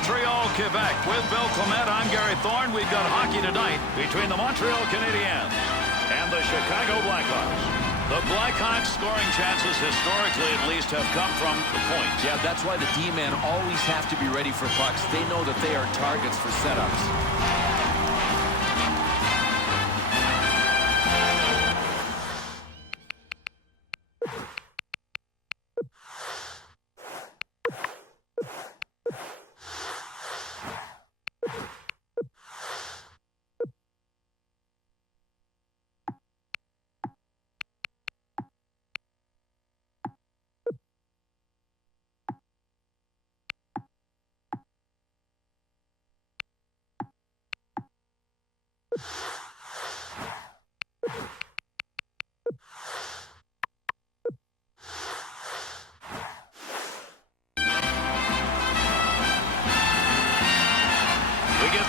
Montreal, Quebec. With Bill Clement, I'm Gary Thorne. We've got hockey tonight between the Montreal Canadiens and the Chicago Blackhawks. The Blackhawks' scoring chances, historically at least, have come from the points. Yeah, that's why the D-men always have to be ready for pucks. They know that they are targets for setups.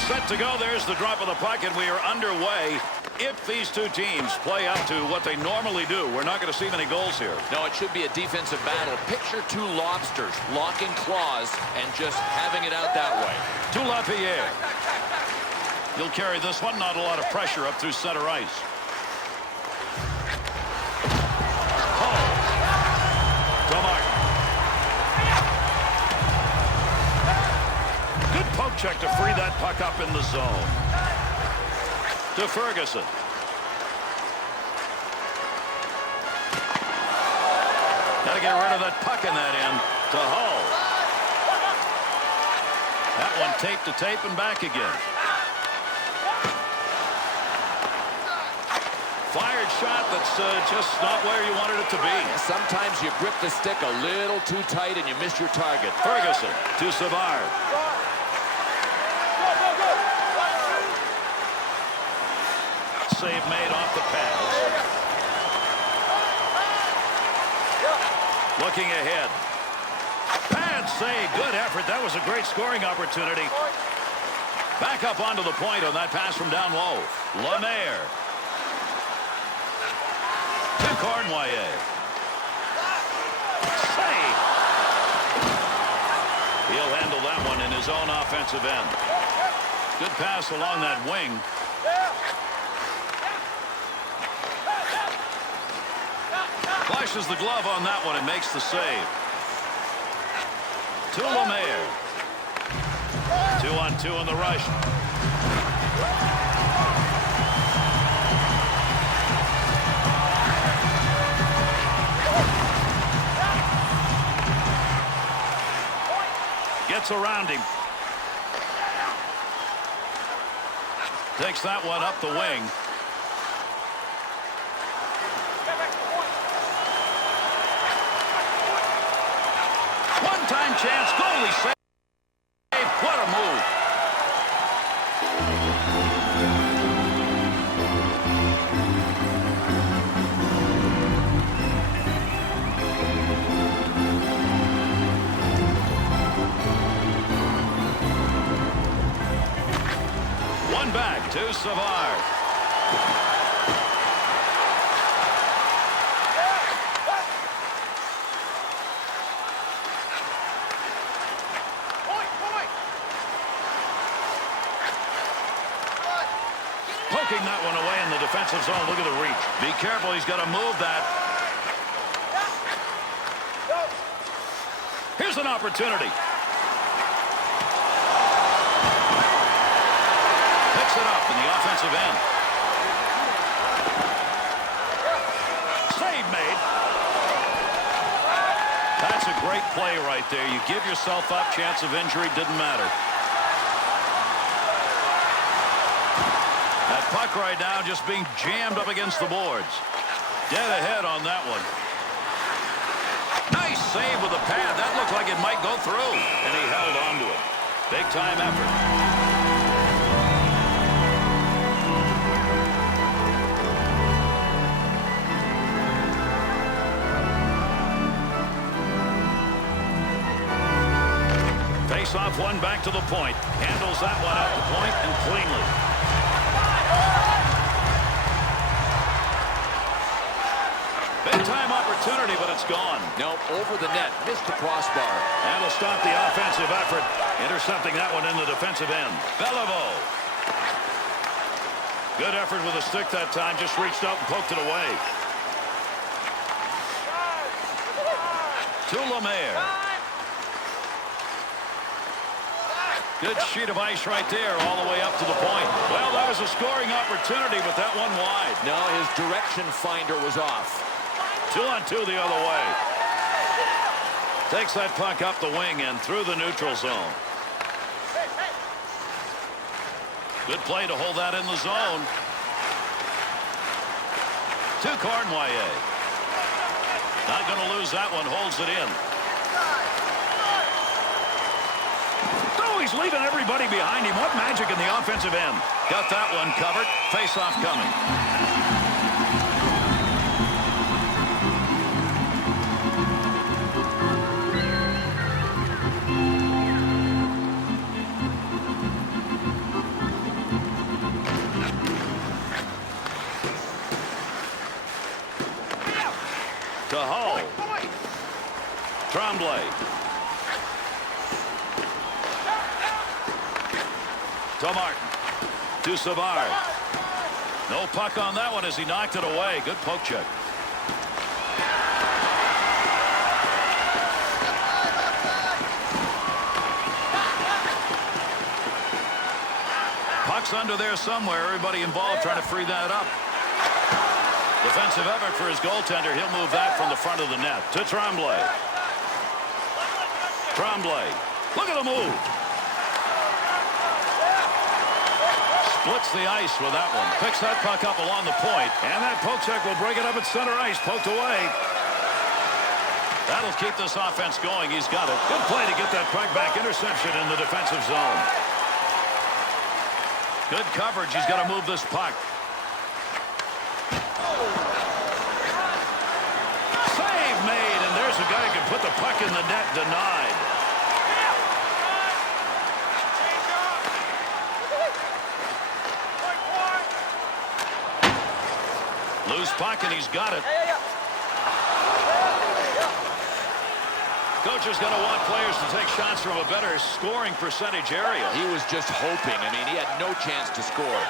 Set to go. There's the drop of the puck, and we are underway. If these two teams play up to what they normally do, we're not going to see many goals here. No, it should be a defensive battle. Picture two lobsters locking claws and just having it out that way. To LaPierre. He'll carry this one. Not a lot of pressure up through center ice. Oh. Tomark. Good poke check to free that puck up in the zone. To Ferguson. Got to get rid of that puck in that end. To Hull. That one tape to tape and back again. Fired shot that's just not where you wanted it to be. Sometimes you grip the stick a little too tight and you miss your target. Ferguson to Savard. Save made off the pads. Looking ahead. Pad save. Good effort. That was a great scoring opportunity. Back up onto the point on that pass from down low. Lemaire. To Cornwallis. Save. He'll handle that one in his own offensive end. Good pass along that wing. Flashes the glove on that one and makes the save. To Lemaire. 2-on-2 in the rush. Gets around him. Takes that one up the wing. One-time chance, goalie save. What a move. One back to Savard. Poking that one away in the defensive zone. Look at the reach. Be careful. He's got to move that. Here's an opportunity. Picks it up in the offensive end. Save made. That's a great play right there. You give yourself up. Chance of injury didn't matter. That puck right now just being jammed up against the boards. Dead ahead on that one. Nice save with the pad. That looked like it might go through. And he held on to it. Big time effort. Face off one back to the point. Handles that one out the point and cleanly. Big time opportunity. opportunity, but it's gone. No, over the net. Missed the crossbar. That'll stop the offensive effort. Intercepting that one in the defensive end. Beliveau. Good effort with a stick that time. Just reached out and poked it away. To Lemaire. Good sheet of ice right there all the way up to the point. Well, that was a scoring opportunity, but that one wide. No, his direction finder was off. 2-on-2 the other way. Takes that puck up the wing and through the neutral zone. Good play to hold that in the zone. To Cornwallis. Not going to lose that one. Holds it in. He's leaving everybody behind him. What magic in the offensive end. Got that one covered. Face-off coming. To Hull. Tremblay. To Martin. To Savard. No puck on that one as he knocked it away. Good poke check. Puck's under there somewhere. Everybody involved trying to free that up. Defensive effort for his goaltender. He'll move that from the front of the net. To Tremblay. Tremblay. Look at the move. Splits the ice with that one. Picks that puck up along the point. And that poke check will break it up at center ice. Poked away. That'll keep this offense going. He's got it. Good play to get that puck back. Interception in the defensive zone. Good coverage. He's got to move this puck. Save made. And there's a guy who can put the puck in the net. Denied. Loose puck, and he's got it. Coach is going to want players to take shots from a better scoring percentage area. He was just hoping. I mean, he had no chance to score.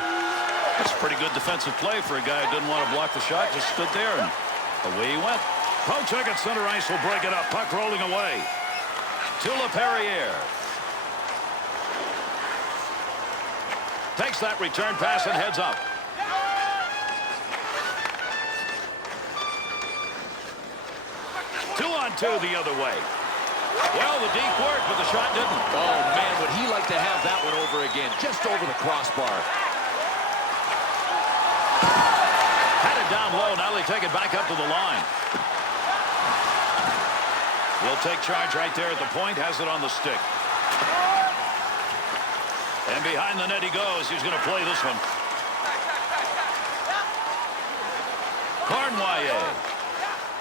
That's a pretty good defensive play for a guy who didn't want to block the shot. Just stood there, and away he went. Poke check at center ice will break it up. Puck rolling away. To LaPerriere. Takes that return pass and heads up. 2-on-2 the other way. Well, the deep work, but the shot didn't. Oh, man, would he like to have that one over again. Just over the crossbar. Had it down low. Now they take it back up to the line. Will take charge right there at the point. Has it on the stick. And behind the net he goes. He's going to play this one. Cornwallis.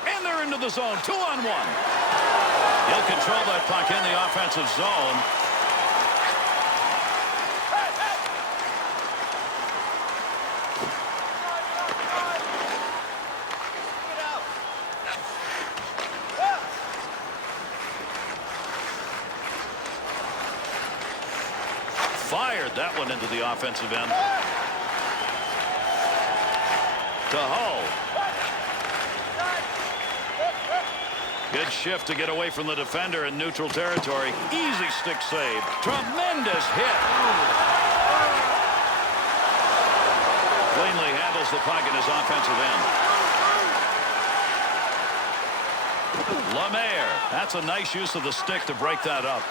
And they're into the zone. 2-on-1. He'll control that puck in the offensive zone. Fired that one into the offensive end. To Hull. Good shift to get away from the defender in neutral territory. Easy stick save. Tremendous hit. Cleanly handles the puck in his offensive end. Lemaire. That's a nice use of the stick to break that up.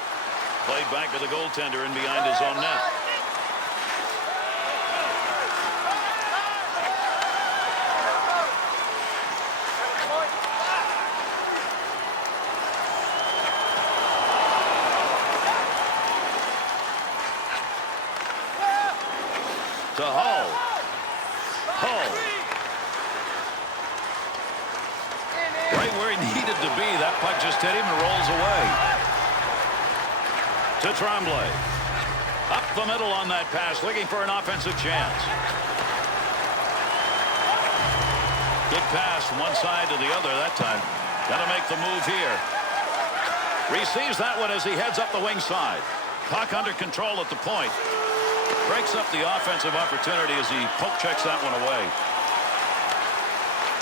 Played back to the goaltender in behind his own net. To Hull. Hull. Right where he needed to be. That puck just hit him and rolls away. To Tremblay. Up the middle on that pass, looking for an offensive chance. Good Good pass from one side to the other that time. Got to make the move here. Receives that one as he heads up the wing side. Puck under control at the point. Breaks up the offensive opportunity as he poke checks that one away.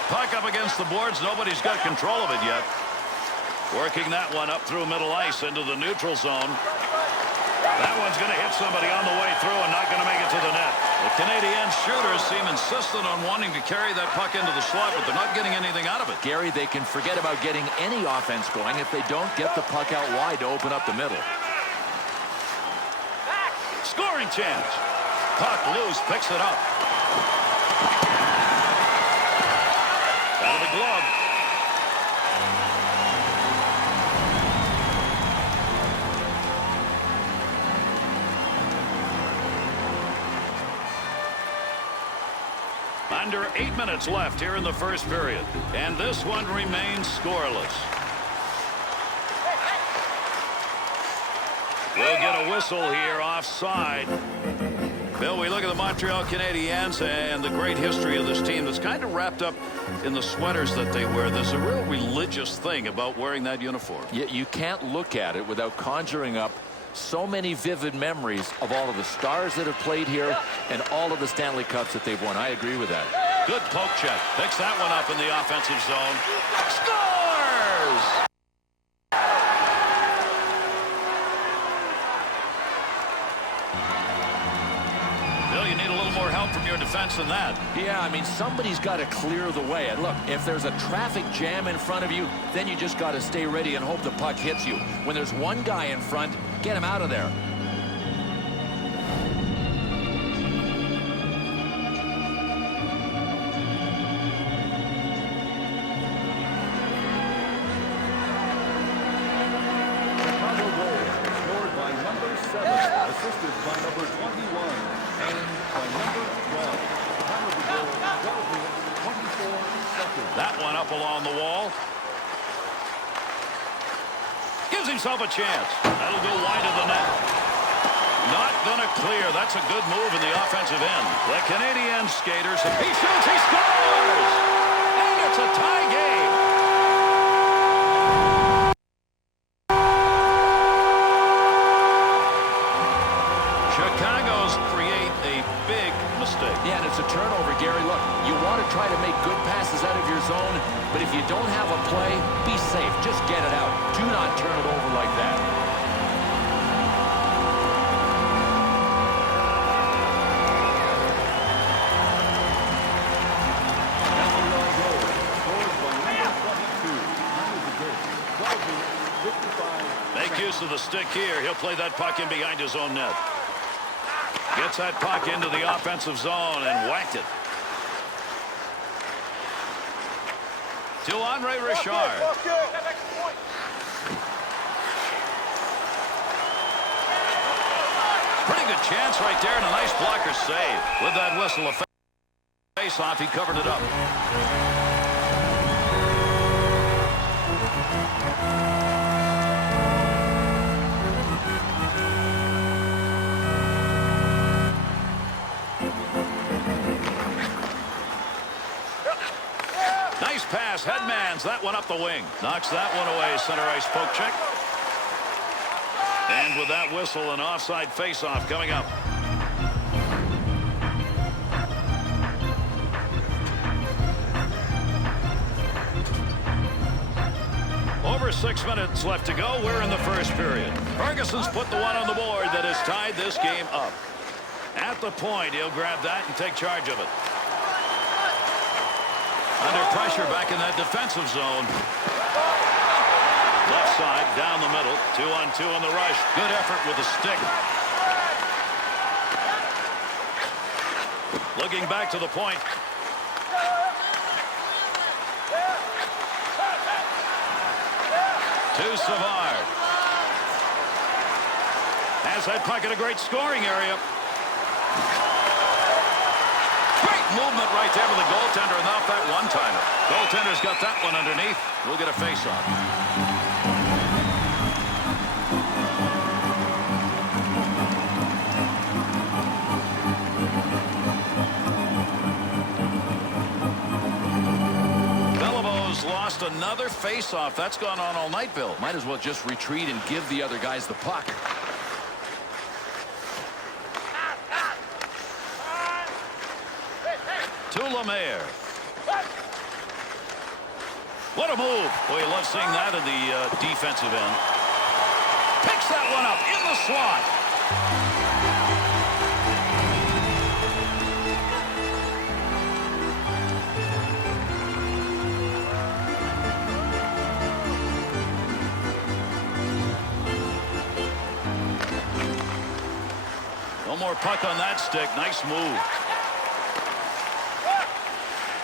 Puck up against the boards. Nobody's got control of it yet. Working that one up through middle ice into the neutral zone. That one's going to hit somebody on the way through and not going to make it to the net. The Canadiens shooters seem insistent on wanting to carry that puck into the slot, but they're not getting anything out of it. Gary, they can forget about getting any offense going if they don't get the puck out wide to open up the middle. Scoring chance. Puck loose, picks it up. Out of the glove. Under 8 minutes left here in the first period, and this one remains scoreless. We'll get a whistle here offside. Bill, we look at the Montreal Canadiens and the great history of this team that's kind of wrapped up in the sweaters that they wear. There's a real religious thing about wearing that uniform. You can't look at it without conjuring up so many vivid memories of all of the stars that have played here and all of the Stanley Cups that they've won. I agree with that. Good poke check. Picks that one up in the offensive zone. Scores! Bill, you need a little more help from your defense than that. Yeah, I mean, somebody's got to clear the way. And look, if there's a traffic jam in front of you, then you just got to stay ready and hope the puck hits you. When there's one guy in front, get him out of there. Chicago goal scored by number 7, assisted by number 21, and by number 12. Time of the goal, 12 minutes, 24 seconds. That one up along the wall. Gives himself a chance. That'll go wide of the net. Not going to clear. That's a good move in the offensive end. The Canadiens skaters. He shoots. He scores! And it's a tie game. Chicago's create a big mistake. Yeah, and it's a turnover, Gary. Look, you want to try to make good passes out of your zone, but if you don't have a play, be safe. Just get it out. Do not turn it over like that. Montreal goal scored by number 22. Time of the game, 12 minutes, 55 Make use of the stick here. He'll play that puck in behind his own net. Gets that puck into the offensive zone and whacked it. To Andre Richard. Pretty good chance right there and a nice blocker save. With that whistle, a face-off, he covered it up. Nice pass, headmans that one up the wing. Knocks that one away, center ice poke check. And with that whistle, an offside face-off coming up. Over 6 minutes left to go. We're in the first period. Ferguson's put the one on the board that has tied this game up. At the point, he'll grab that and take charge of it. Under pressure back in that defensive zone. Left side, down the middle. 2-on-2 on the rush. Good effort with the stick. Looking back to the point. To Savard. Has that puck in a great scoring area. Movement right there with the goaltender, and not that one-timer. Goaltender's got that one underneath. We'll get a face-off. another face-off. That's gone on all night, Bill. Might as well just retreat and give the other guys the puck. To Lemaire. What a move. Boy, you love seeing that in the defensive end. Picks that one up in the slot. No more puck on that stick. Nice move.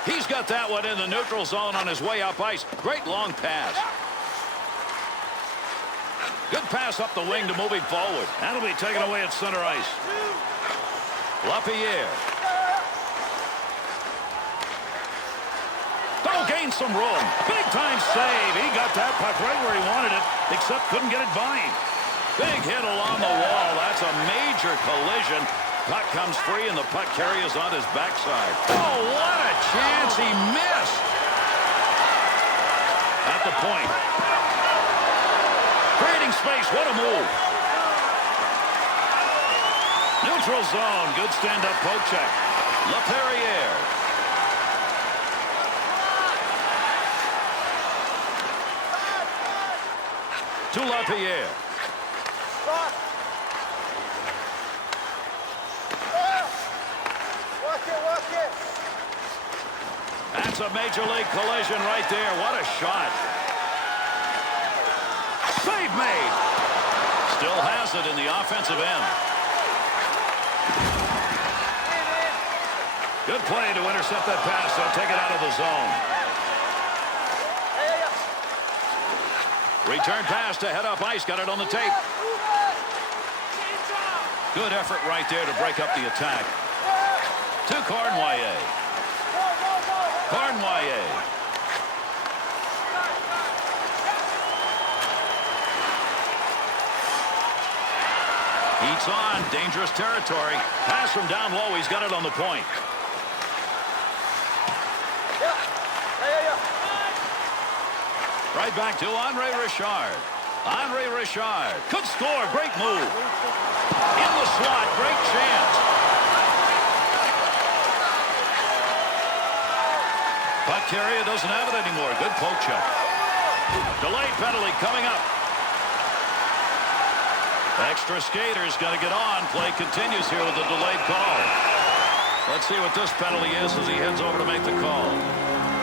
He's got that one in the neutral zone on his way up ice. Great long pass. Good pass up the wing to move him forward. That'll be taken away at center ice. LaPierre. Oh, gain some room. Big time save. He got that puck right where he wanted it, except couldn't get it by him. Big hit along the wall. That's a major collision. Puck comes free, and the puck carrier is on his backside. Oh, what a chance. He missed. At the point. Creating space. What a move. Neutral zone. Good stand-up poke check. LaPierre. To LaPierre. That's a major league collision right there. What a shot. Save made. Still has it in the offensive end. Good play to intercept that pass. They'll take it out of the zone. Return pass to head up ice. Got it on the tape. Good effort right there to break up the attack. To Cornwallis. Cornwallis. Heats on. Dangerous territory. Pass from down low. He's got it on the point. Right back to Andre Richard. Andre Richard could score. Great move. In the slot. Great chance. Puck carrier doesn't have it anymore. Good poke check. Delayed penalty coming up. Extra skaters got to get on. Play continues here with a delayed call. Let's see what this penalty is as he heads over to make the call.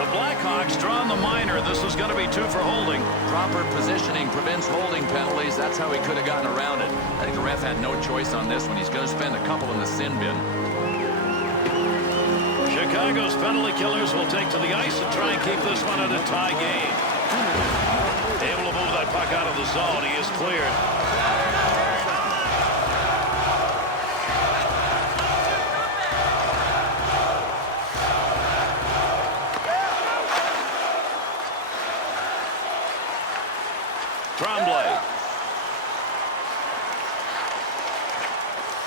The Blackhawks draw on the minor. This is going to be 2 for holding. Proper positioning prevents holding penalties. That's how he could have gotten around it. I think the ref had no choice on this one. He's going to spend a couple in the sin bin. Chicago's penalty killers will take to the ice and try and keep this one at a tie game. Able to move that puck out of the zone. He is cleared.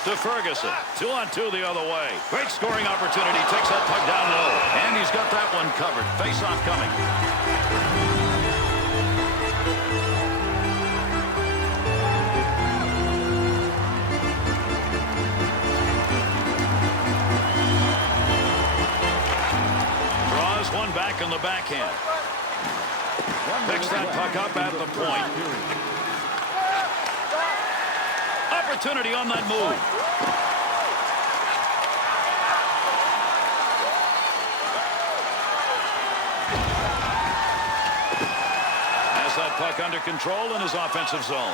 To Ferguson. 2-on-2 the other way. Great scoring opportunity. Takes that puck down low. And he's got that one covered. Face-off coming. Draws one back in the backhand. Picks that puck up at the point. Opportunity on that move. Has that puck under control in his offensive zone.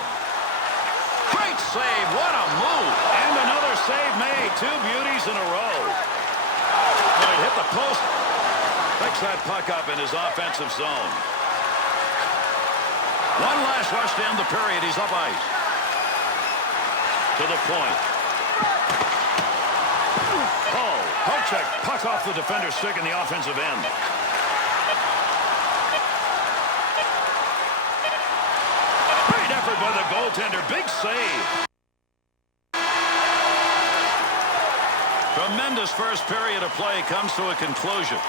Great save. What a move. And another save made. 2 beauties in a row. But it hit the post. Picks that puck up in his offensive zone. One last rush to end the period. He's up ice. To the point. Oh, poke check. Puck off the defender's stick in the offensive end. Great effort by the goaltender. Big save. Tremendous first period of play comes to a conclusion.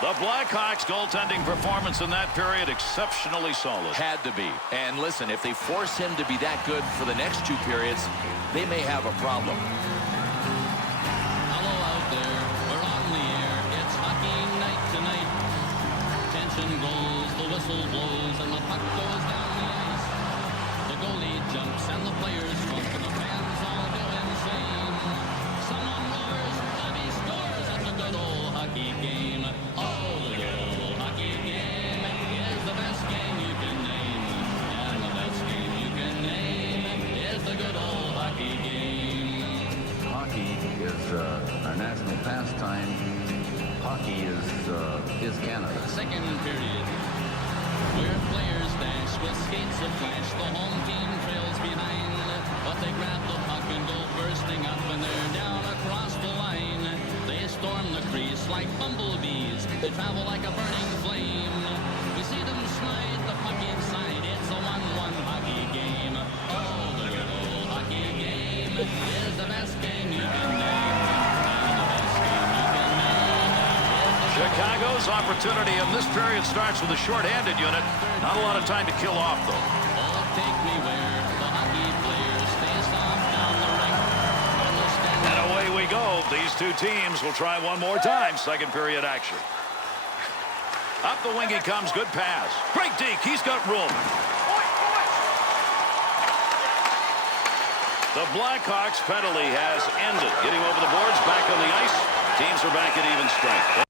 The Blackhawks goaltending performance in that period exceptionally solid. Had to be. And listen, if they force him to be that good for the next 2 periods, they may have a problem. Hello out there. We're on the air. It's hockey night tonight. Tension goes, the whistle blows, and the puck goes down the ice. The goalie jumps and the players jump and the fans all go insane. Someone roars, Bobby scores at the good old hockey game. Oh, the good old hockey game is the best game you can name. And the best game you can name is the good old hockey game. Hockey is our national pastime. Hockey is Canada. Second period, where players dash with skates of flash, the home team trails behind, but they grab the puck and go bursting up, and they're down across the line. They storm the crease like bumblebees. They travel like a burning flame. We see them slide the puck inside. It's a 1-1 hockey game. Oh, the good old hockey game is the best game you can name. And the best game you can name is the Chicago's opportunity in this period starts with a short-handed unit. Not a lot of time to kill off, though. Oh, take me where the hockey players stay soft down the rink. When they're standing And away we go. These two teams will try one more time. Second period action. Up the wing he comes. Good pass. Great deke. He's got room. The Blackhawks penalty has ended. Getting over the boards, back on the ice. Teams are back at even strength.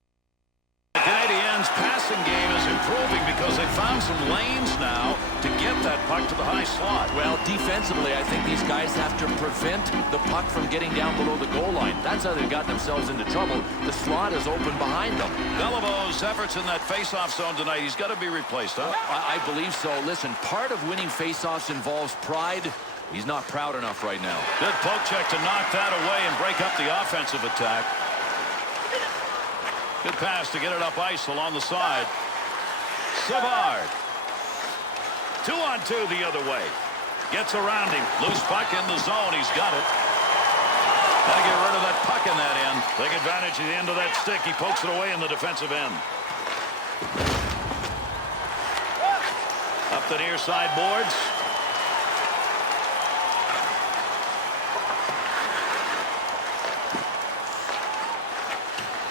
The Canadiens' passing game is improving because they found some lanes now to get that puck to the high slot. Well, defensively, I think these guys have to prevent the puck from getting down below the goal line. That's how they've got themselves into trouble. The slot is open behind them. Beliveau's efforts in that face-off zone tonight, he's got to be replaced, huh? I believe so. Listen, part of winning face-offs involves pride. He's not proud enough right now. Good poke check to knock that away and break up the offensive attack. Good pass to get it up ice along the side. Savard. 2-on-2 the other way. Gets around him. Loose puck in the zone. He's got it. Gotta get rid of that puck in that end. Take advantage of the end of that stick. He pokes it away in the defensive end. Up the near side boards.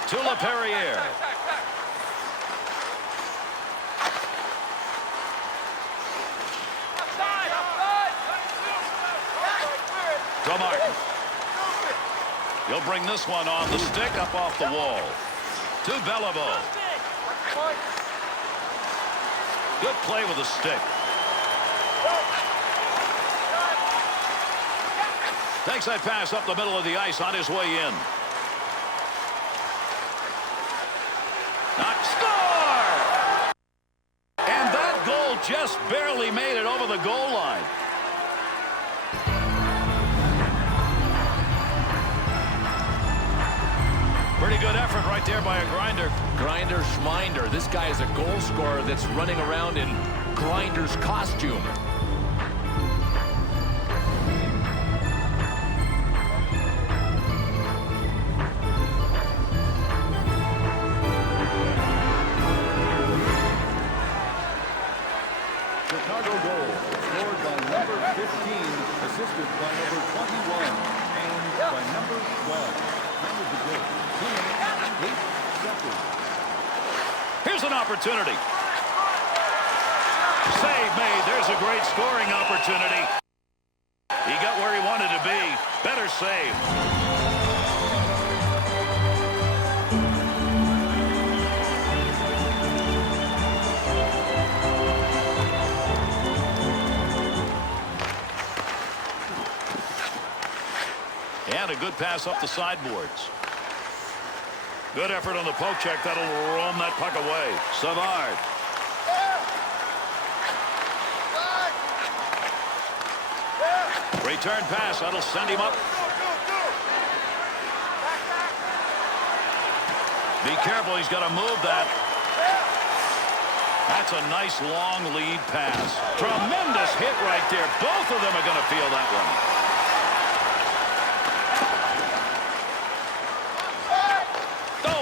To LaPerriere. To Martin. He'll bring this one on the stick up off the wall. To Beliveau. Good play with the stick. Takes that pass up the middle of the ice on his way in. Score! And that goal just barely made it over the goal line. Pretty good effort right there by a grinder. Grinder Schminder. This guy is a goal scorer that's running around in Grinder's costume. Chicago goal scored by number 15, assisted by number 21, and by number 12. Time of the goal, 2 minutes, 8 seconds. Here's an opportunity. Save made. There's a great scoring opportunity. He got where he wanted to be. Better save. And a good pass up the sideboards. Good effort on the poke check. That'll roam that puck away. Savard. Return pass. That'll send him up. Be careful. He's got to move that. That's a nice long lead pass. Tremendous hit right there. Both of them are going to feel that one.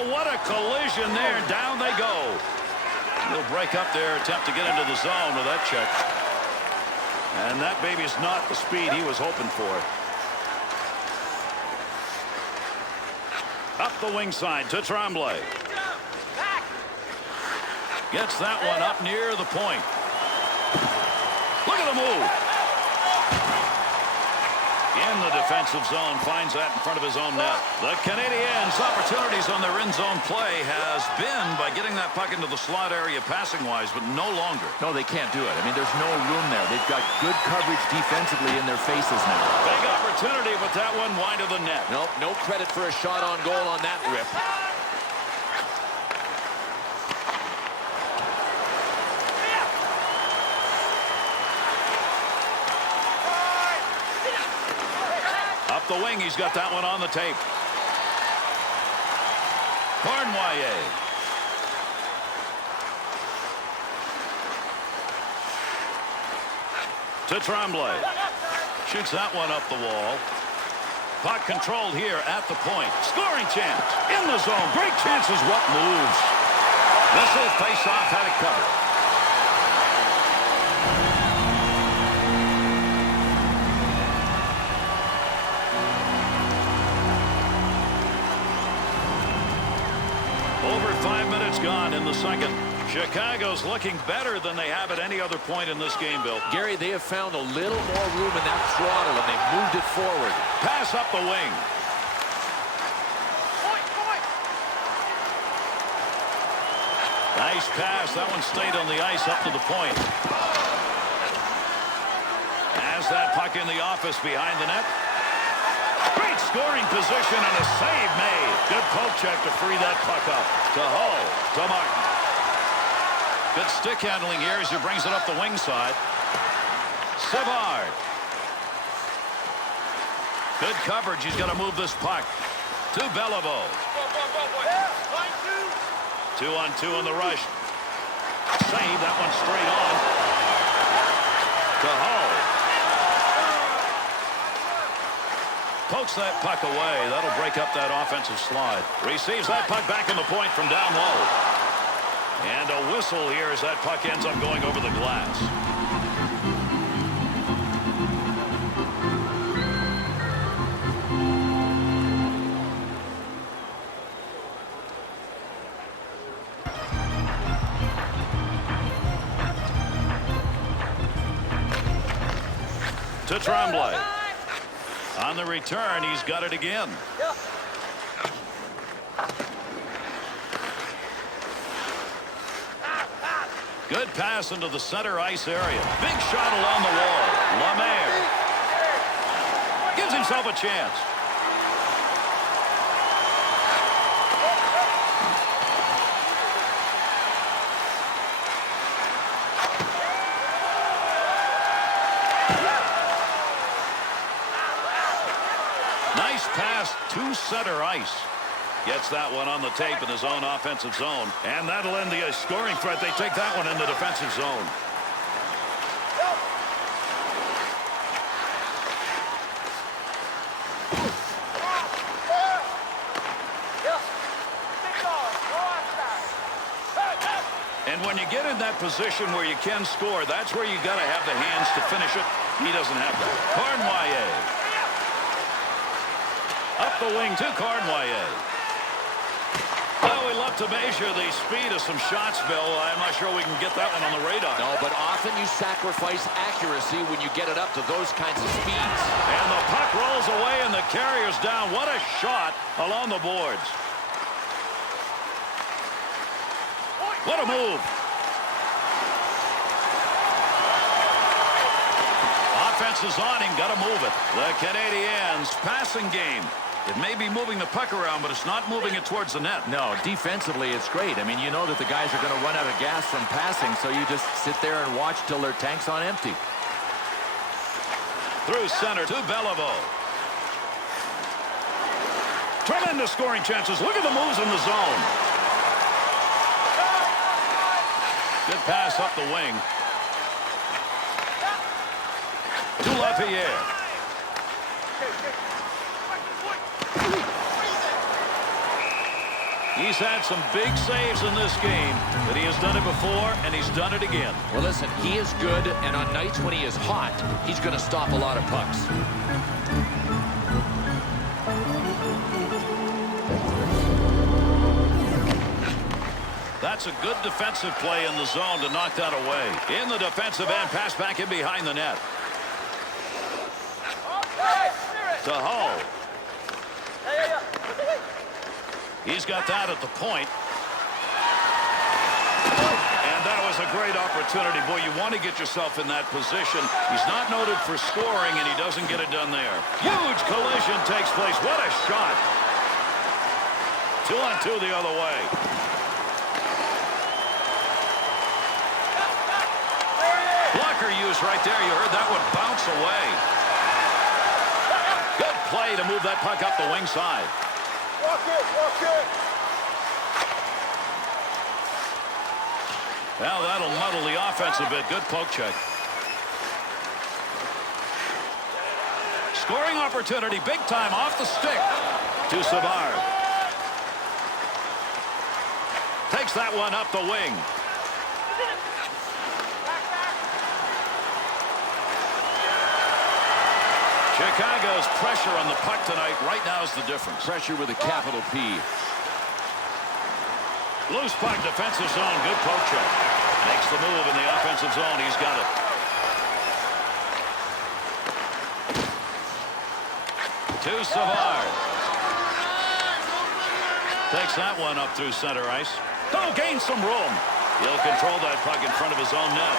What a collision there. Down they go. He'll break up their attempt to get into the zone with that check. And that baby's not the speed he was hoping for. Up the wing side to Tremblay. Gets that one up near the point. Look at the move. In the defensive zone, finds that in front of his own net. The Canadiens' opportunities on their in-zone play has been by getting that puck into the slot area passing-wise, but no longer. No, they can't do it. I mean, there's no room there. They've got good coverage defensively in their faces now. Big opportunity, but that one wide of the net. Nope, no credit for a shot on goal on that rip. Up the wing, he's got that one on the tape. Cornwallis. To Tremblay. Shoots that one up the wall. Puck controlled here at the point. Scoring chance. In the zone. Great chances. What moves? This will face off. Had it covered. Over 5 minutes gone in the second. Chicago's looking better than they have at any other point in this game, Bill. Gary, they have found a little more room in that throttle, and they've moved it forward. Pass up the wing. Nice pass. That one stayed on the ice up to the point. Has that puck in the office behind the net. Great scoring position and a save made. Good poke check to free that puck up. To Hull. To Martin. Good stick handling here as he brings it up the wing side. Savard. Good coverage. He's got to move this puck. To Beliveau. 2-on-2 in the rush. Save. That one straight on. To Hull. Pokes that puck away. That'll break up that offensive slide. Receives that puck back in the point from down low. And a whistle here as that puck ends up going over the glass. To Tremblay. On the return, he's got it again. Good pass into the center ice area. Big shot along the wall. Lemaire gives himself a chance. Nice pass to center ice. Gets that one on the tape in his own offensive zone. And that'll end the scoring threat. They take that one in the defensive zone. And when you get in that position where you can score, that's where you got to have the hands to finish it. He doesn't have that. Cornwallis. Up the wing to Cornwallis. Well, we love to measure the speed of some shots, Bill. I'm not sure we can get that one on the radar. No, but often you sacrifice accuracy when you get it up to those kinds of speeds. And the puck rolls away and the carrier's down. What a shot along the boards. What a move. Offense is on him. Got to move it. The Canadiens passing game. It may be moving the puck around, but it's not moving it towards the net. No, defensively it's great. I mean, you know that the guys are going to run out of gas from passing, so you just sit there and watch till their tank's on empty. Through center to Beliveau. Tremendous scoring chances. Look at the moves in the zone. Good pass up the wing. To Lafayette. He's had some big saves in this game, but he has done it before, and he's done it again. Well, listen, he is good, and on nights when he is hot, he's going to stop a lot of pucks. That's a good defensive play in the zone to knock that away. In the defensive end, pass back in behind the net. To Hull. He's got that at the point. And that was a great opportunity. Boy, you want to get yourself in that position. He's not noted for scoring, and he doesn't get it done there. Huge collision takes place. What a shot. 2-on-2 the other way. Blocker used right there. You heard that one bounce away. Good play to move that puck up the wing side. Walk it. Well, that'll muddle the offense a bit. Good poke check. Scoring opportunity, big time off the stick to Savard. Takes that one up the wing. Chicago's pressure on the puck tonight right now is the difference. Pressure with a capital P. Loose puck, defensive zone. Good poke check. Makes the move in the offensive zone. He's got it. To Savard. Takes that one up through center ice. Oh, gains some room. He'll control that puck in front of his own net.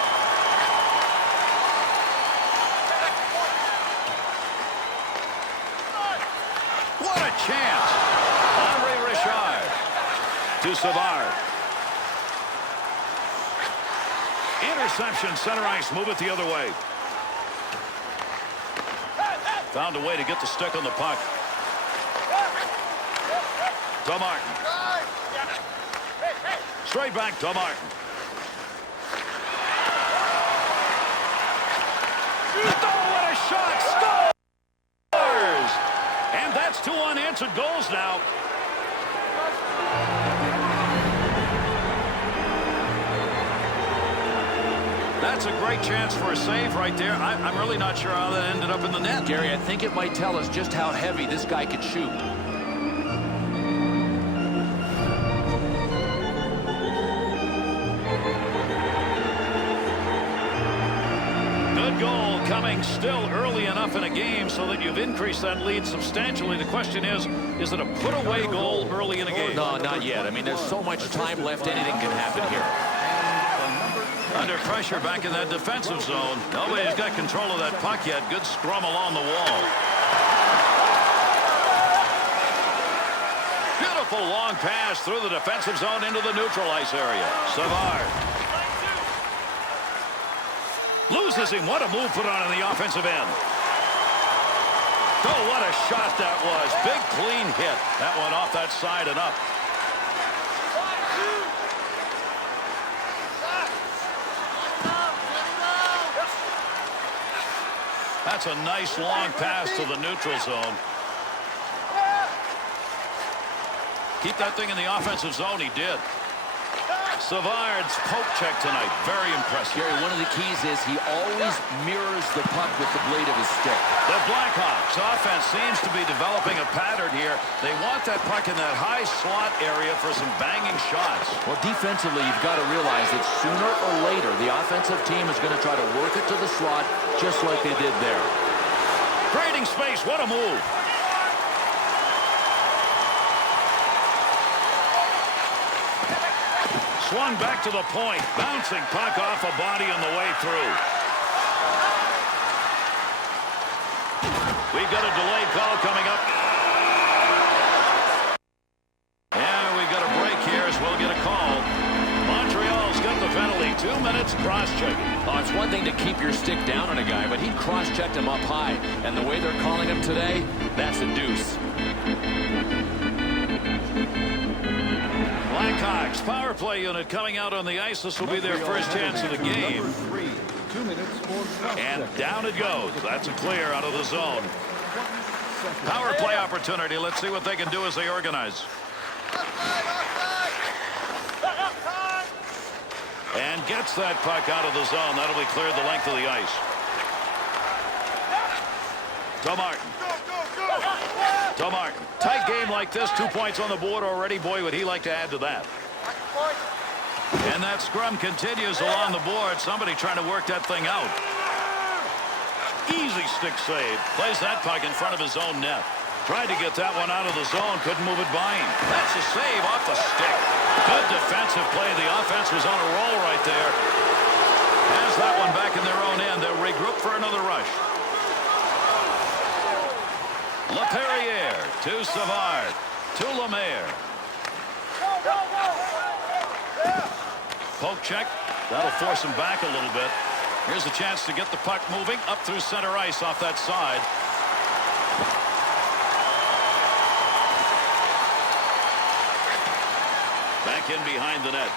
What a chance. Henri Richard to Savard. Interception, center ice. Move it the other way. Found a way to get the stick on the puck. To Martin. Straight back to Martin. Oh, what a shot! Scores! And that's 2 unanswered goals now. That's a great chance for a save right there. I'm really not sure how that ended up in the net. Gary, I think it might tell us just how heavy this guy could shoot. Good goal coming still early enough in a game so that you've increased that lead substantially. The question is it a put-away goal early in a game? No, not yet. I mean, there's so much time left, anything can happen here. Under pressure back in that defensive zone. Nobody's got control of that puck yet. Good scrum along the wall. Beautiful long pass through the defensive zone into the neutral ice area. Savard loses him. What a move put on in the offensive end. Oh, what a shot that was. Big clean hit. That one off that side and up. That's a nice long pass to the neutral zone. Keep that thing in the offensive zone. He did. Savard's poke check tonight. Very impressive. Gary, one of the keys is he always mirrors the puck with the blade of his stick. The Blackhawks offense seems to be developing a pattern here. They want that puck in that high slot area for some banging shots. Well, defensively, you've got to realize that sooner or later, the offensive team is going to try to work it to the slot just like they did there. Creating space. What a move. Swung back to the point. Bouncing puck off a body on the way through. We've got a delayed call coming up. Yeah, we've got a break here as we'll get a call. Montreal's got the penalty. 2 minutes cross-checking. Oh, it's one thing to keep your stick down on a guy, but he cross-checked him up high. And the way they're calling him today, that's a deuce. Blackhawks power play unit coming out on the ice. This will be their first chance of the game. And down it goes. That's a clear out of the zone. Power play opportunity. Let's see what they can do as they organize. gets that puck out of the zone. That'll be cleared the length of the ice. To Martin. To Martin. Tight game like this. 2 points on the board already. Boy, would he like to add to that. And that scrum continues along the board. Somebody trying to work that thing out. Easy stick save. Plays that puck in front of his own net. Tried to get that one out of the zone. Couldn't move it by him. That's a save off the stick. Good defensive play. The offense was on a roll right there. Has that one back in their own end. They'll regroup for another rush. LaPerriere to Savard to Lemaire. Poke check. That'll force him back a little bit. Here's a chance to get the puck moving up through center ice off that side. Back in behind the net.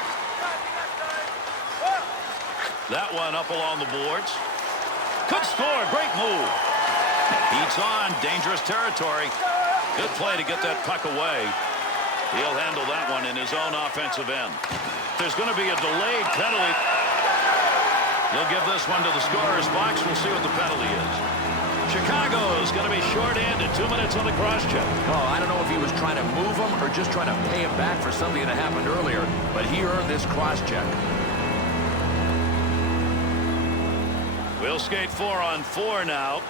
That one up along the boards. Could score. Great move. Heats on. Dangerous territory. Good play to get that puck away. He'll handle that one in his own offensive end. There's going to be a delayed penalty. He'll give this one to the scorer's box. We'll see what the penalty is. Chicago is going to be short-handed. 2 minutes on the cross-check. Oh, I don't know if he was trying to move him or just trying to pay him back for something that happened earlier, but he earned this cross-check. We'll skate 4-on-4 now.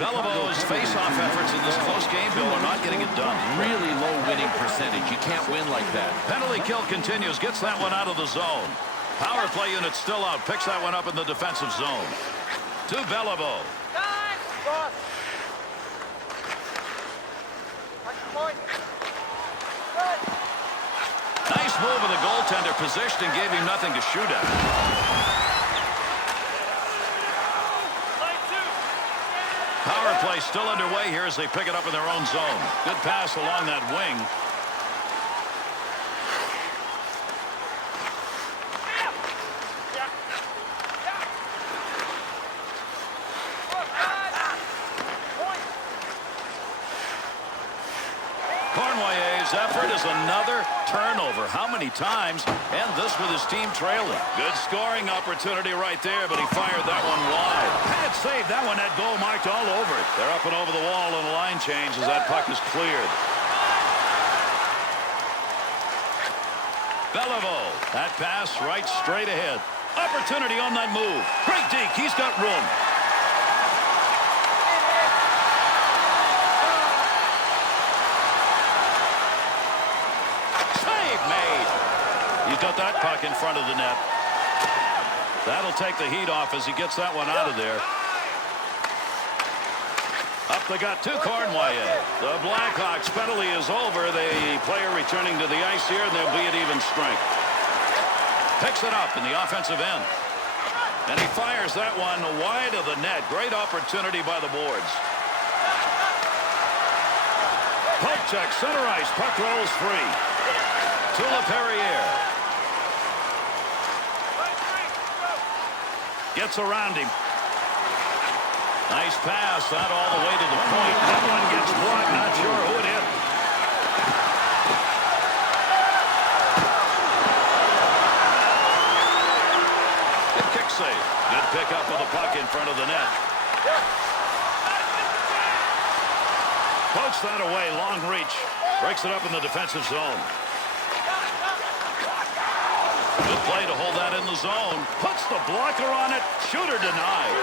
Beliveau's face-off efforts in this close game, Bill, are not getting it done. Really low winning percentage. You can't win like that. Penalty kill continues. Gets that one out of the zone. Power play unit still out. Picks that one up in the defensive zone. To Beliveau. Nice move of the goaltender. Positioning gave him nothing to shoot at. Power play still underway here as they pick it up in their own zone. Good pass along that wing. Cornway's effort is another turnover. How many times? And this with his team trailing. Good scoring opportunity right there, but he fired that one wide. Had saved that one. That goal marked all over it. They're up and over the wall on the line change as that puck is cleared. Beliveau. That pass right straight ahead. Opportunity on that move. Great deke. He's got room. He's got that puck in front of the net. That'll take the heat off as he gets that one out of there. Up the gut to Cornway. The Blackhawks penalty is over. The player returning to the ice here, and they'll be at even strength. Picks it up in the offensive end. And he fires that one wide of the net. Great opportunity by the boards. Poke check, center ice. Puck rolls free. To LaPerriere. Gets around him. Nice pass. That all the way to the point. That one gets blocked. Not sure who it hit. Good kick save. Good pick up of the puck in front of the net. Pokes that away. Long reach. Breaks it up in the defensive zone. Good play to hold that in the zone. Puts the blocker on it. Shooter denied.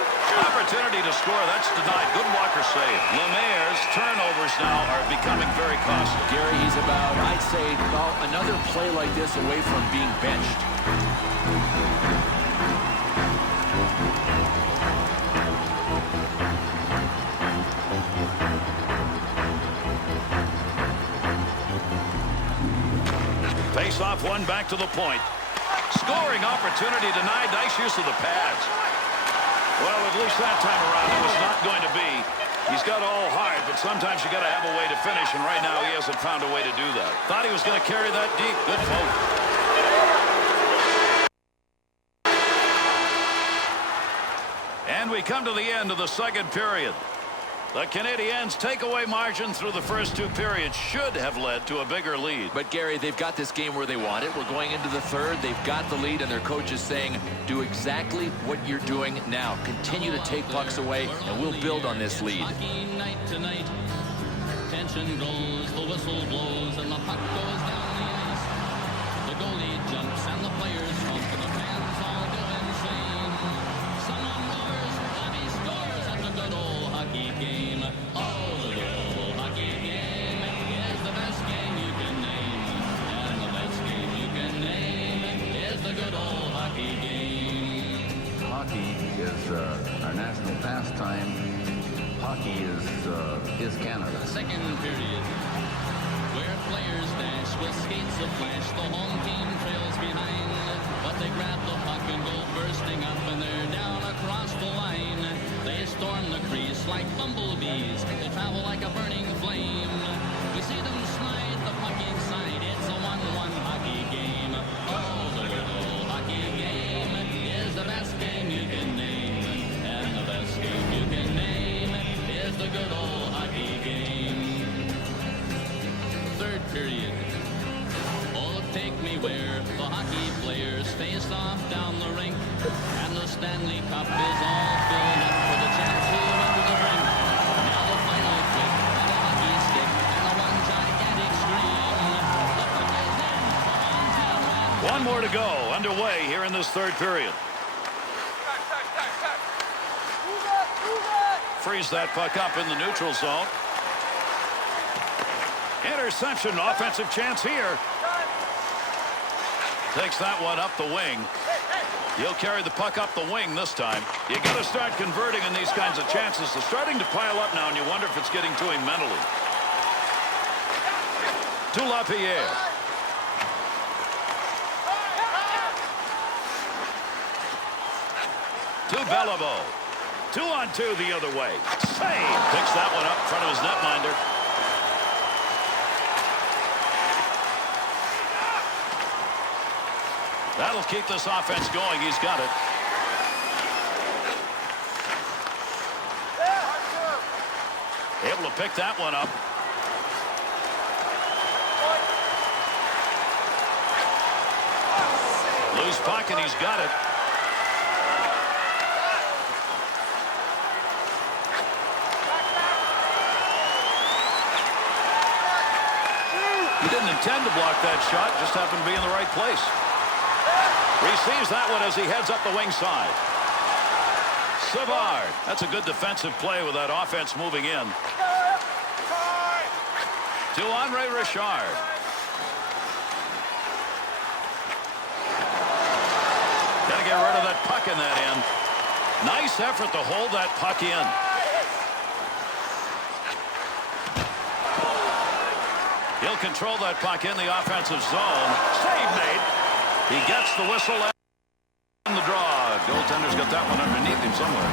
Opportunity to score. That's denied. Good blocker save. Lemaire's turnovers now are becoming very costly. Gary, he's about, I'd say, about another play like this away from being benched. Face off one back to the point. Scoring opportunity denied. Nice use of the pads. Well, at least that time around it was not going to be. He's got all hard, but sometimes you got to have a way to finish, and right now he hasn't found a way to do that. Thought he was going to carry that deep. Good poke. And we come to the end of the second period. The Canadiens takeaway margin through the first two periods should have led to a bigger lead. But Gary, they've got this game where they want it. We're going into the third. They've got the lead, and their coach is saying, do exactly what you're doing now. Continue to take pucks away, and we'll build on this lead. Night tonight. Tension grows, the whistle blows, and the puck goes down the ice. The goalie jumps, and the players jump, and the fans all go insane. Someone roars, Bobby scores at the good old hockey game. Oh, the good old hockey game is the best game you can name. And the best game you can name is the good old hockey game. Hockey is our national pastime. Hockey is Canada. Second period, where players dash with skates of flash, the home team trails behind, but they grab the puck and go bursting up, and they're down across the line. They storm the crease like bumblebees. They travel like a burning flame. We see them slide the puck inside. It's a 1-1 hockey game. Oh, the good old hockey game is the best game you can name, and the best game you can name is the good old hockey game. Third period. Oh, take me where the hockey players face off down the rink, and the Stanley Cup is all filled up for the chance to enter the rink. Now the final click of a hockey stick and the one gigantic scream. The puck is in for home team. One more to go underway here in this third period. Frees that puck up in the neutral zone. Interception, offensive chance here. Takes that one up the wing. He'll carry the puck up the wing this time. You got to start converting in these kinds of chances. They're starting to pile up now, and you wonder if it's getting to him mentally. To LaPierre. To Beliveau. 2-on-2 the other way. Save. Picks that one up in front of his netminder. That'll keep this offense going. He's got it. Able to pick that one up. Loose puck, and he's got it. He didn't intend to block that shot, just happened to be in the right place. Receives that one as he heads up the wing side. Savard. That's a good defensive play with that offense moving in. To Andre Richard. Gotta get rid of that puck in that end. Nice effort to hold that puck in. He'll control that puck in the offensive zone. Save made. He gets the whistle and the draw. Goaltender's got that one underneath him somewhere.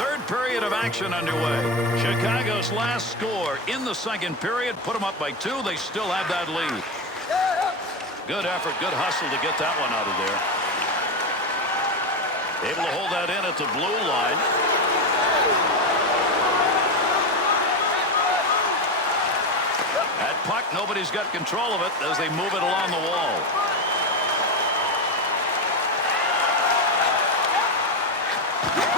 Third period of action underway. Chicago's last score in the second period put them up by 2. They still have that lead. Good effort, good hustle to get that one out of there. Able to hold that in at the blue line. That puck, nobody's got control of it as they move it along the wall.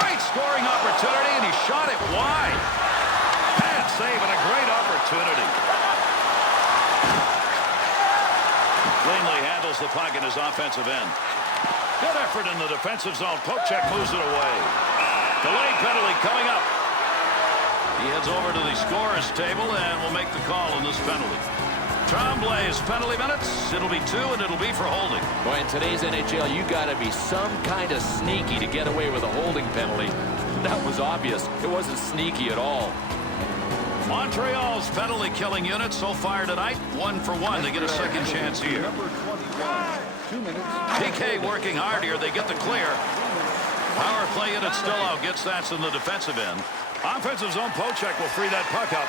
Great scoring opportunity, and he shot it wide. Bad save and a great opportunity. Cleanly handles the puck in his offensive end. Good effort in the defensive zone. Pochek moves it away. Delayed penalty coming up. He heads over to the scorer's table and will make the call on this penalty. Tremblay's penalty minutes. It'll be 2, and it'll be for holding. Boy, in today's NHL, you got to be some kind of sneaky to get away with a holding penalty. That was obvious. It wasn't sneaky at all. Montreal's penalty killing unit so far tonight, 1 for 1. They get a second chance here. PK working hard here. They get the clear. Power play unit still out. Gets that in the defensive end. Offensive zone. Pochek will free that puck up.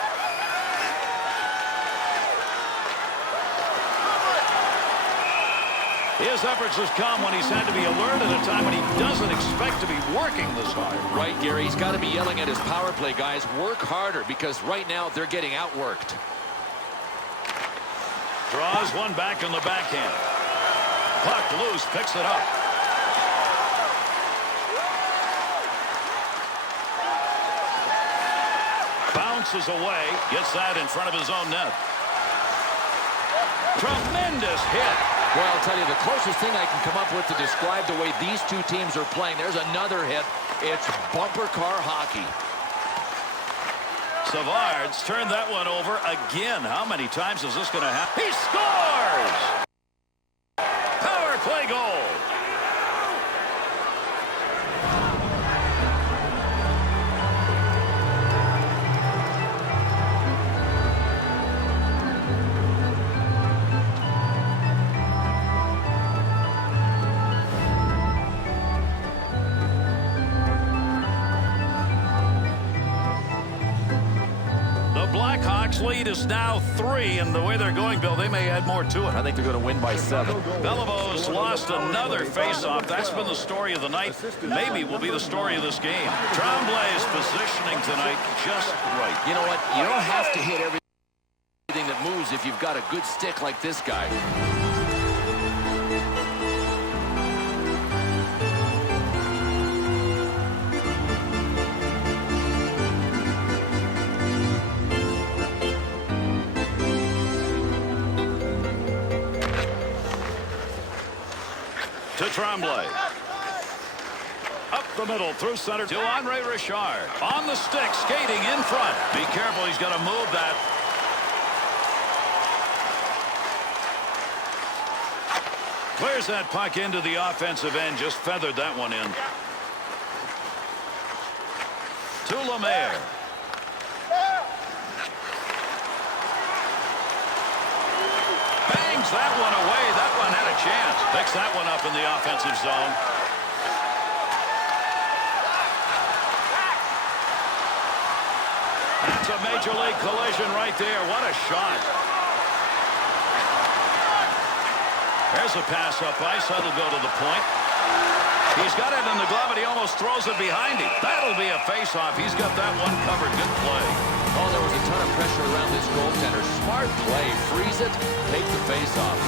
His efforts has come when he's had to be alert at a time when he doesn't expect to be working this hard. Right, Gary. He's got to be yelling at his power play guys, work harder, because right now they're getting outworked. Draws one back in the backhand. Puck loose, picks it up. Bounces away, gets that in front of his own net. Tremendous hit. Well, I'll tell you, the closest thing I can come up with to describe the way these two teams are playing, there's another hit. It's bumper car hockey. Savard's turned that one over again. How many times is this going to happen? He scores! Power play goal. Blackhawks lead is now 3, and the way they're going, Bill, they may add more to it. I think they're going to win by 7. Beliveau's lost another face-off. That's been the story of the night. Maybe will be the story of this game. Tremblay's positioning tonight just right. You know what? You don't have to hit everything that moves if you've got a good stick like this guy. To Tremblay. Up the middle, through center to Andre Richard. On the stick, skating in front. Be careful, he's got to move that. Clears that puck into the offensive end, just feathered that one in. To Lemaire. Bangs that one away. That one had a chance. Picks that one up in the offensive zone. That's a major league collision right there. What a shot. There's a pass up ice. That'll go to the point. He's got it in the glove, and he almost throws it behind him. That'll be a face-off. He's got that one covered. Good play. Oh, there was a ton of pressure around this goaltender. Smart play. Freeze it. Take the face-off.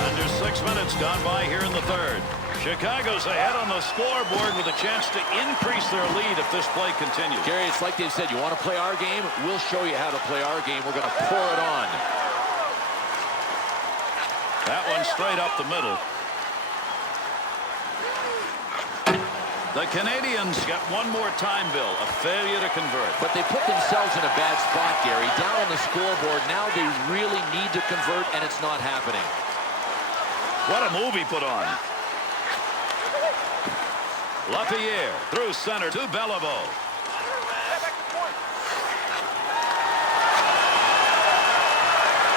Under 6 minutes gone by here in the third. Chicago's ahead on the scoreboard with a chance to increase their lead if this play continues. Gary, it's like they've said, you want to play our game? We'll show you how to play our game. We're going to pour it on. That one straight up the middle. The Canadiens got one more time, Bill. A failure to convert. But they put themselves in a bad spot, Gary. Down on the scoreboard. Now they really need to convert, and it's not happening. What a move he put on. Lapierre through center to Beliveau.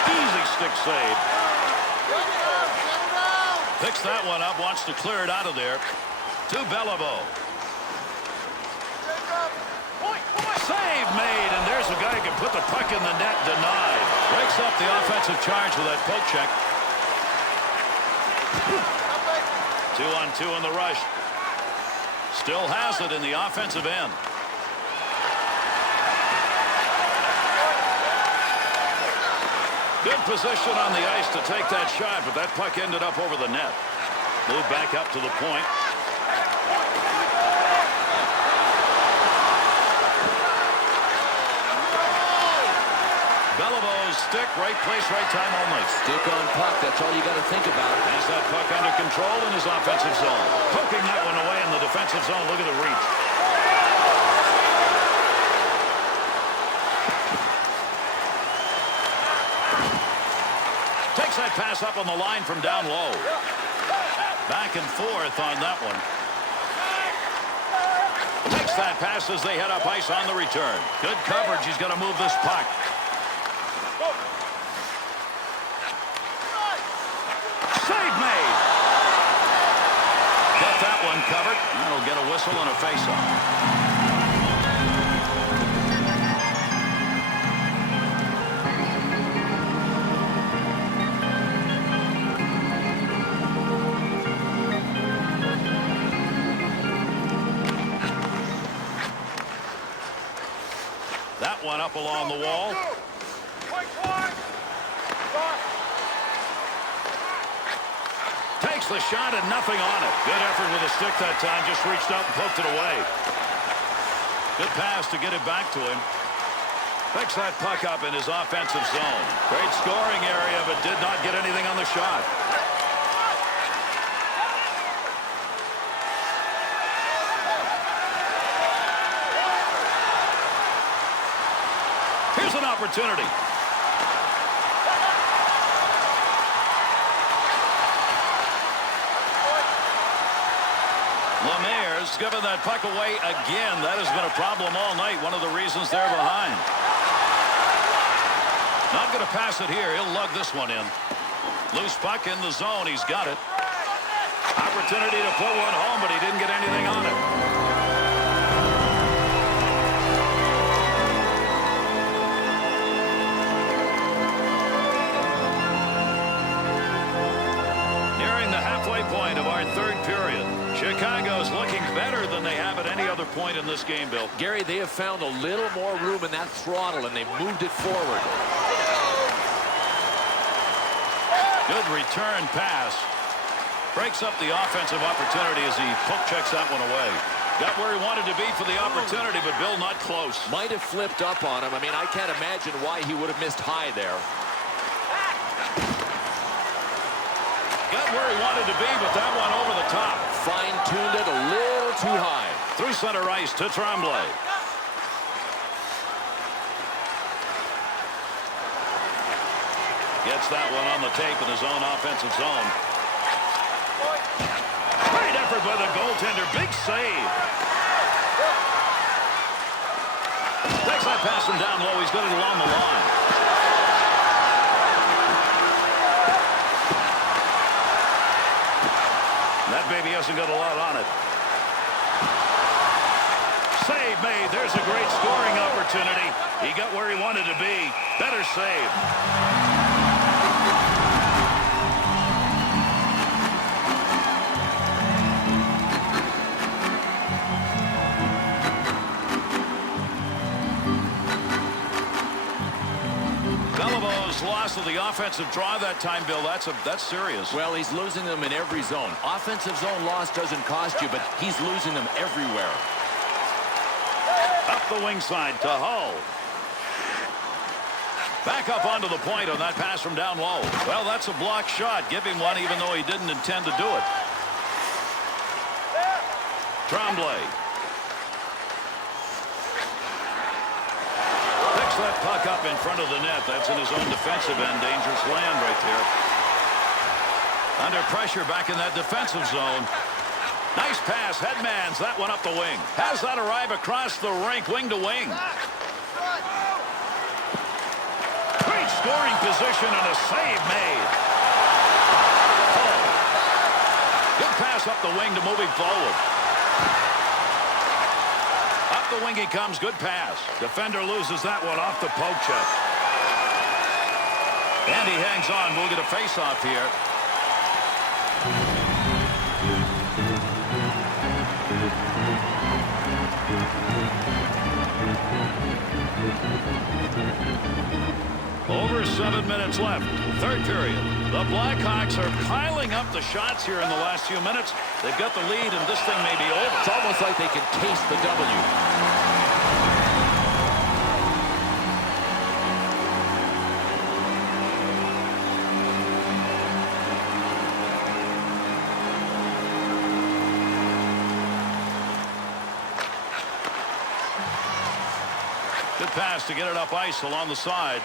Easy stick save. Picks that one up, wants to clear it out of there. To Beliveau. Save made, and there's a guy who can put the puck in the net. Denied. Breaks up the offensive charge with that poke check. 2-on-2 in the rush. Still has it in the offensive end. Good position on the ice to take that shot, but that puck ended up over the net. Moved back up to the point. Beliveau's stick, right place, right time all night. Stick on puck, that's all you got to think about. Has that puck under control in his offensive zone. Poking that one away in the defensive zone. Look at the reach. Takes that pass up on the line from down low. Back and forth on that one. Takes that pass as they head up ice on the return. Good coverage. He's going to move this puck. Save made. Got that one covered. That'll get a whistle and a face-off. up along the wall. Takes the shot and nothing on it. Good effort with a stick that time. Just reached out and poked it away. Good pass to get it back to him. Picks that puck up in his offensive zone. Great scoring area, but did not get anything on the shot. Here's an opportunity. Lemaire's given that puck away again. That has been a problem all night. One of the reasons they're behind. Not going to pass it here. He'll lug this one in. Loose puck in the zone. He's got it. Opportunity to put one home, but he didn't get anything on it. Nearing the halfway point of our third period. Chicago's looking better than they have at any other point in this game, Bill. Gary, they have found a little more room in that throttle, and they moved it forward. Good return pass. Breaks up the offensive opportunity as he poke checks that one away. Got where he wanted to be for the opportunity, but Bill not close. Might have flipped up on him. I mean, I can't imagine why he would have missed high there. Got where he wanted to be, but that one over the top. Fine-tuned it a little too high. Through center ice to Tremblay. Gets that one on the tape in his own offensive zone. Great effort by the goaltender. Big save. Takes that pass from down low. He's got it along the line. That baby hasn't got a lot on it. Save made. There's a great scoring opportunity. He got where he wanted to be. Better save. Loss of the offensive draw that time, Bill. That's serious. Well, he's losing them in every zone. Offensive zone loss doesn't cost you, but he's losing them everywhere. Up the wing side to Hull. Back up onto the point on that pass from down low. Well, that's a block shot. Give him one even though he didn't intend to do it. Tremblay. That puck up in front of the net. That's in his own defensive end. Dangerous land right there. Under pressure back in that defensive zone. Nice pass. Headmans that one up the wing. Has that arrive across the rink, wing to wing. Great scoring position and a save made. Oh. Good pass up the wing to move him forward. The wing he comes. Good pass. Defender loses that one off the poke check. And he hangs on. We'll get a face-off here. Over 7 minutes left. Third period. The Blackhawks are piling up the shots here in the last few minutes. They've got the lead, and this thing may be over. It's almost like they can taste the W. Good pass to get it up ice along the side.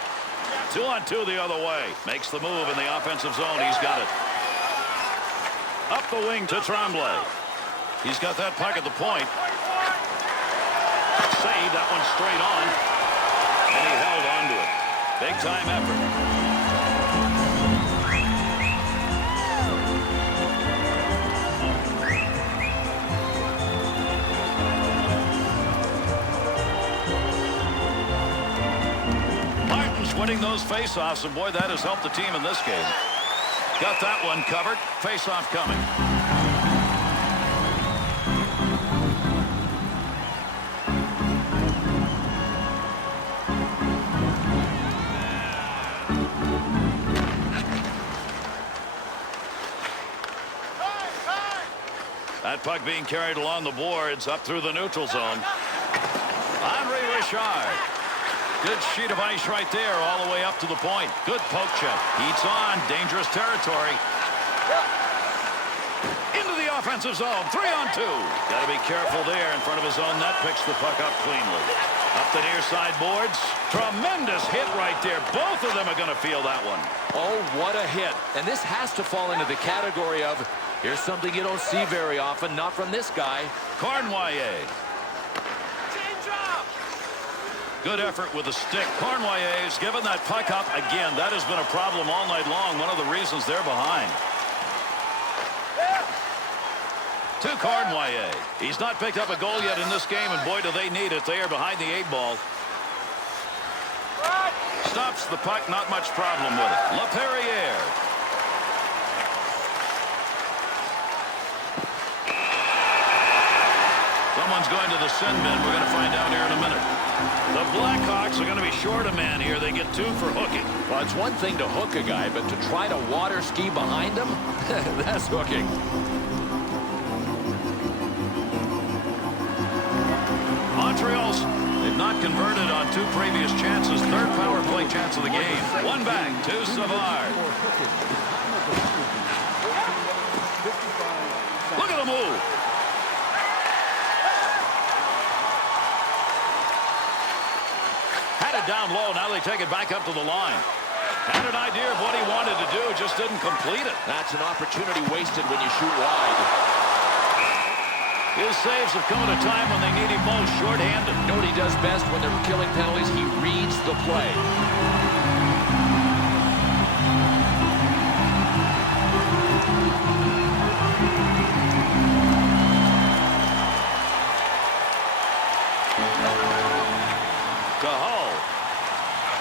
2-on-2 the other way. Makes the move in the offensive zone. He's got it. Up the wing to Tremblay. He's got that puck at the point. Save that one straight on. And he held on to it. Big time effort. Winning those faceoffs, and boy, that has helped the team in this game. Got that one covered. Faceoff coming. That puck being carried along the boards up through the neutral zone. Henri Richard. Good sheet of ice right there all the way up to the point. Good poke check. Heats on. Dangerous territory. Into the offensive zone. 3-on-2. Got to be careful there in front of his own net. Picks the puck up cleanly. Up the near side boards. Tremendous hit right there. Both of them are going to feel that one. Oh, what a hit. And this has to fall into the category of, here's something you don't see very often, not from this guy. Cornwallis. Good effort with the stick. Cornwallis given that puck up again. That has been a problem all night long. One of the reasons they're behind. To Cornwallis. He's not picked up a goal yet in this game, and boy, do they need it. They are behind the 8-ball. Stops the puck, not much problem with it. LaPerriere. Someone's going to the sin bin. We're going to find out here in a minute. The Blackhawks are going to be short a man here. They get 2 for hooking. Well, it's one thing to hook a guy, but to try to water ski behind him, that's hooking. Montreal's, they've not converted on 2 previous chances. 3rd power play chance of the game. One back to Savard. Look at the move. Had it down low. Now they take it back up to the line. Had an idea of what he wanted to do. Just didn't complete it. That's an opportunity wasted when you shoot wide. His saves have come at a time when they need him most, short-handed. You know what he does best when they're killing penalties? He reads the play. To Hull.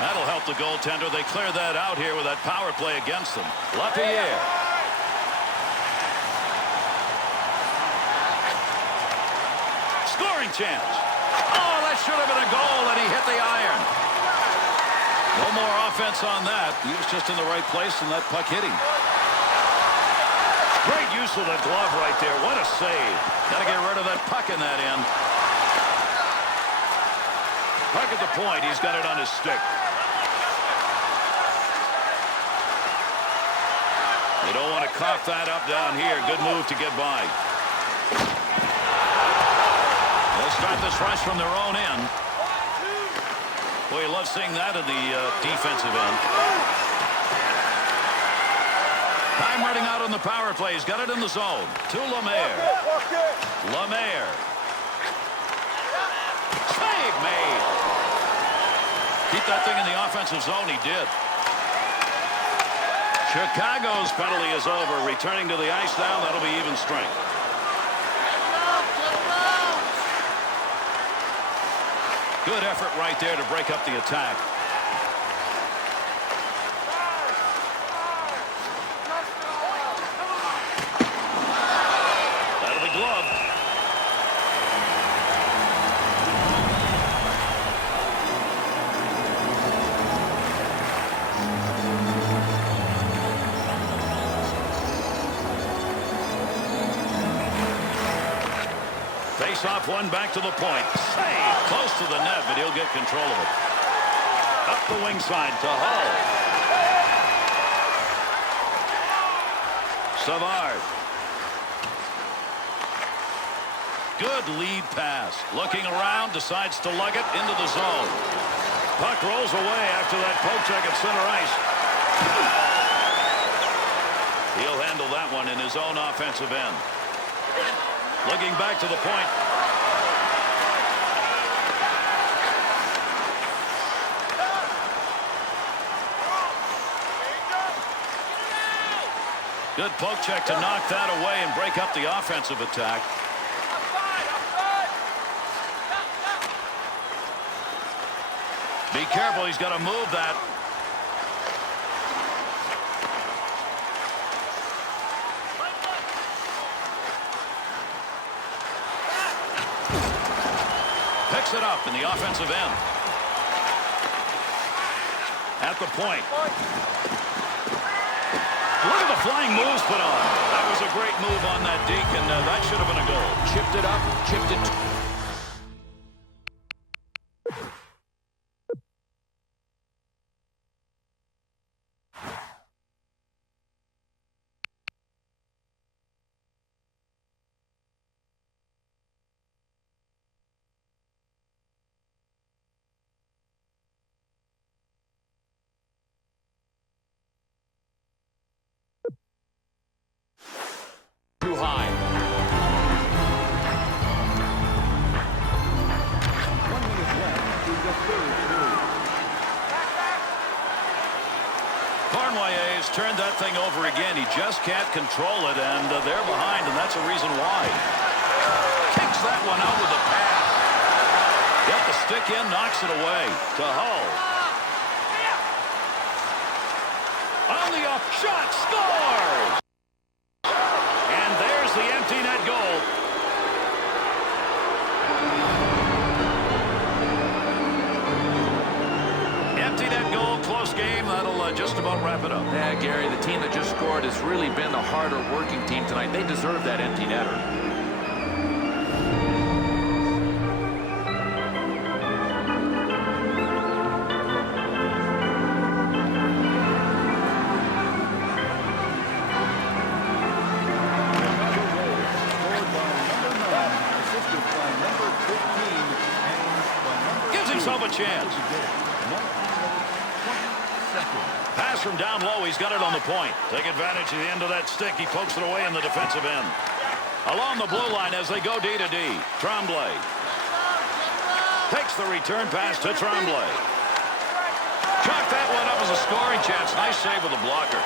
That'll help the goaltender. They clear that out here with that power play against them. LaPierre. Scoring chance. Oh, that should have been a goal, and he hit the iron. No more offense on that. He was just in the right place, and that puck hit him. Great use of the glove right there. What a save. Got to get rid of that puck in that end. Puck at the point. He's got it on his stick. They don't want to cough that up down here. Good move to get by. Start this rush from their own end. Boy, you love seeing that at the defensive end. Time running out on the power play. He's got it in the zone. To Lemaire. Lemaire. Save made. Keep that thing in the offensive zone. He did. Chicago's penalty is over. Returning to the ice now. That'll be even strength. Good effort right there to break up the attack. That'll be gloved. Face off one back to the point. Save. Close to the net, but he'll get control of it. Up the wing side to Hull. Savard. Good lead pass. Looking around, decides to lug it into the zone. Puck rolls away after that poke check at center ice. He'll handle that one in his own offensive end. Looking back to the point. Good poke check to knock that away and break up the offensive attack. Be careful, he's got to move that. Picks it up in the offensive end. At the point. Look at the flying moves put on. That was a great move on that deke, and that should have been a goal. Chipped it up, chipped it. Too high. 1 minute left in the third period. Cornway's turned that thing over again. He just can't control it, and they're behind, and that's a reason why. Kicks that one out with a pad. Got the stick in, knocks it away to Hull. On the up shot, scores! And there's the empty net goal. Empty net goal, close game. That'll just about wrap it up. Yeah, Gary, the team that just scored has really been the harder working team tonight. They deserve that empty netter. Himself a chance. Pass from down low. He's got it on the point. Take advantage of the end of that stick. He pokes it away in the defensive end. Along the blue line as they go D to D. Tremblay takes the return pass to Tremblay. Chalked that one up as a scoring chance. Nice save with the blocker.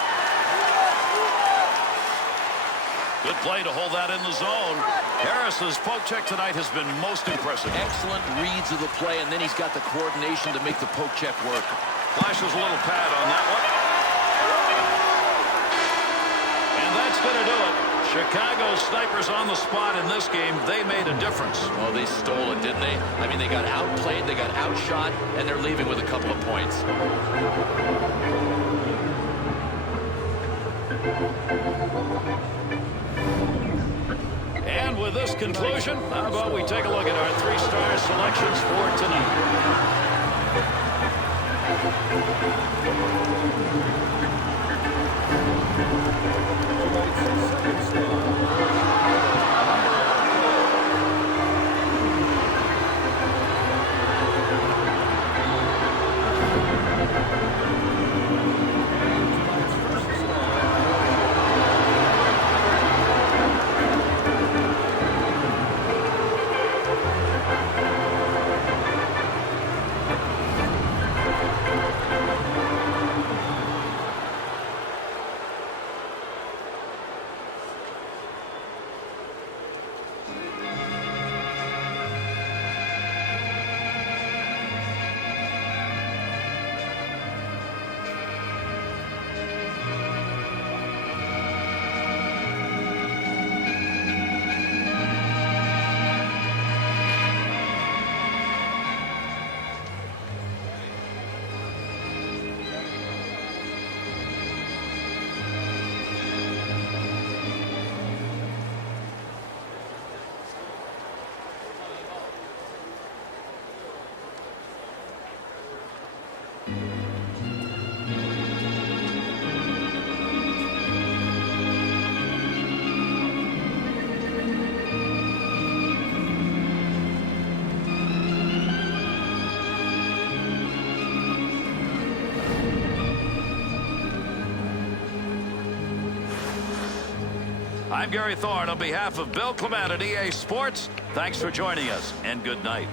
Good play to hold that in the zone. Harris's poke check tonight has been most impressive. Excellent reads of the play, and then he's got the coordination to make the poke check work. Flashes a little pad on that one. And that's going to do it. Chicago's snipers on the spot in this game. They made a difference. Oh, they stole it, didn't they? I mean, they got outplayed, they got outshot, and they're leaving with a couple of points. And with this conclusion, how about we take a look at our three-star selections for tonight. Tonight's second star. I'm Gary Thorne on behalf of Bill Clement at EA Sports. Thanks for joining us, and good night.